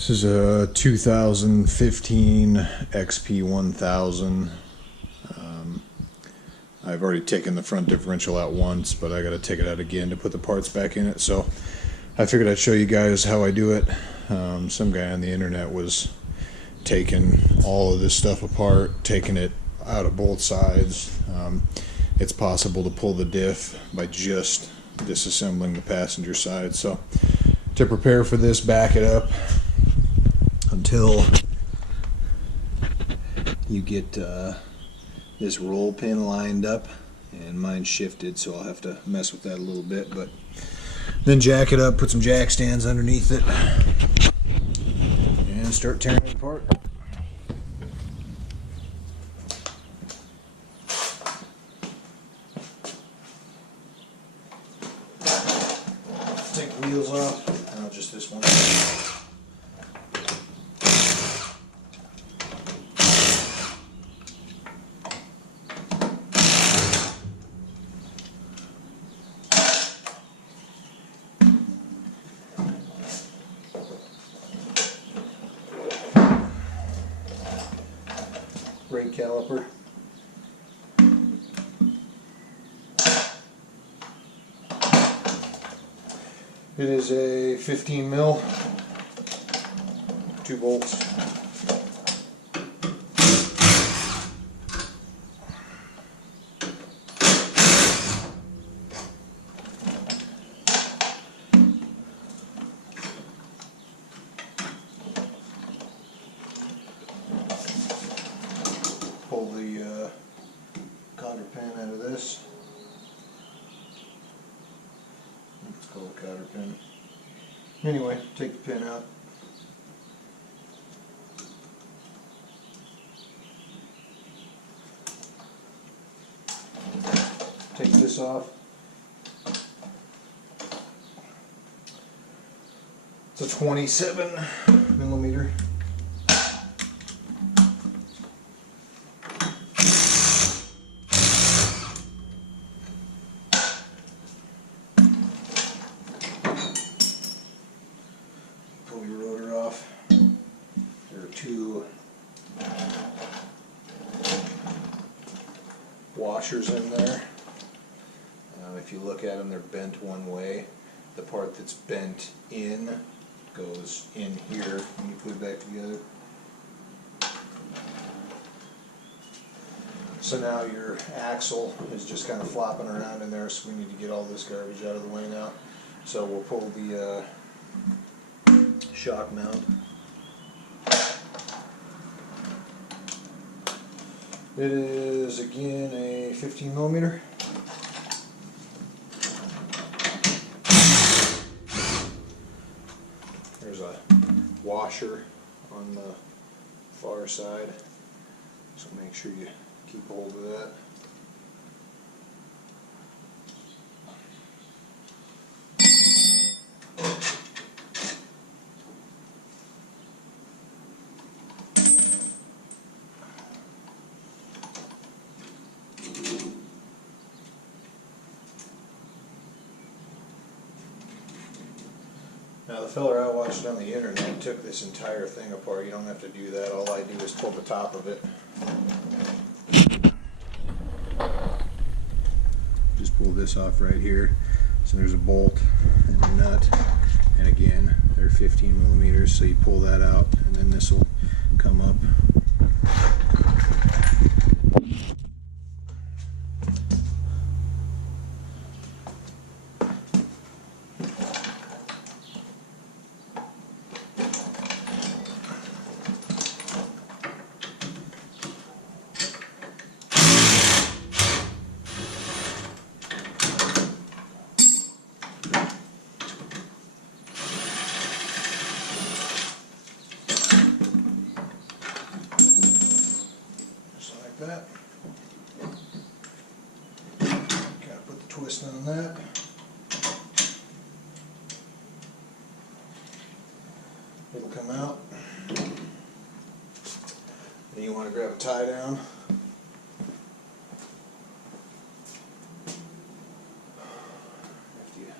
This is a 2015 XP1000. I've already taken the front differential out once, but I got to take it out again to put the parts back in it. So I figured I'd show you guys how I do it. Some guy on the internet was taking all of this stuff apart, taking it out of both sides. It's possible to pull the diff by just disassembling the passenger side. So to prepare for this, back it up until you get this roll pin lined up, and mine's shifted, so I'll have to mess with that a little bit, but then jack it up, put some jack stands underneath it, and start tearing it apart. Take the wheels off, now just this one. Brake caliper. It is a 15 mil, 2 bolts. Pull the cotter pin out of this. It's called a cotter pin. Anyway, take the pin out. Take this off. It's a 27 millimeter. Pull your rotor off. There are 2 washers in there. If you look at them, they're bent one way. The part that's bent in goes in here when you put it back together. So now your axle is just kind of flopping around in there, so we need to get all this garbage out of the way now. So we'll pull the shock mount. It is again a 15 millimeter. There's a washer on the far side, so make sure you keep hold of that. Now the fella I watched on the internet took this entire thing apart. You don't have to do that. All I do is pull the top of it. Just pull this off right here. So there's a bolt and a nut. And again, they're 15 millimeters, so you pull that out and then this will come up. That. Gotta put the twist on that. It'll come out. Then you want to grab a tie down. After you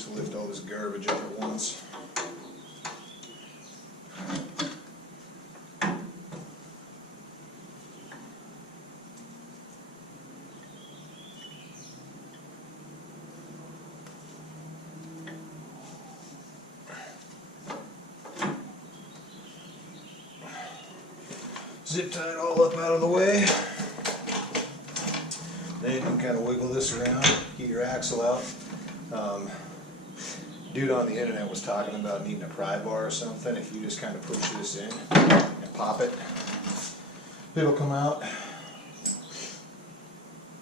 just lift all this garbage up at once. Zip tie it all up out of the way. Then you can kind of wiggle this around, get your axle out. Dude on the internet was talking about needing a pry bar or something. If you just kind of push this in and pop it, it'll come out.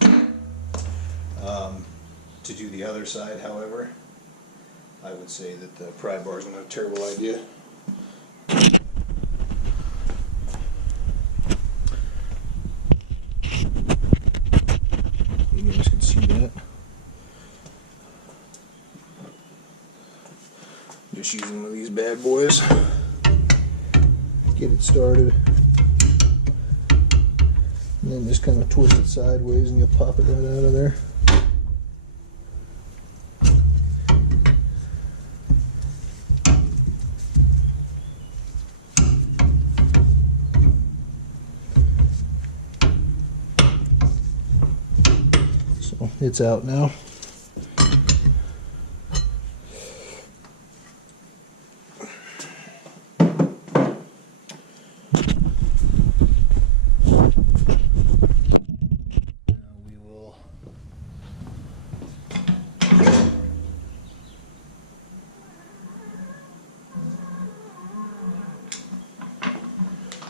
To do the other side, however, I would say that the pry bar is not a terrible idea. You guys can see that. Just using one of these bad boys. Get it started. And then just kind of twist it sideways and you'll pop it right out of there. So it's out now.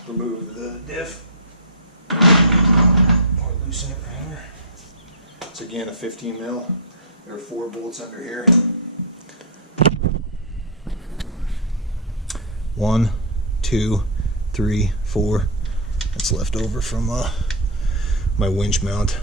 Remove the diff, or loosen it rather. It's again a 15 mil. There are 4 bolts under here. 1, 2, 3, 4. That's left over from my winch mount.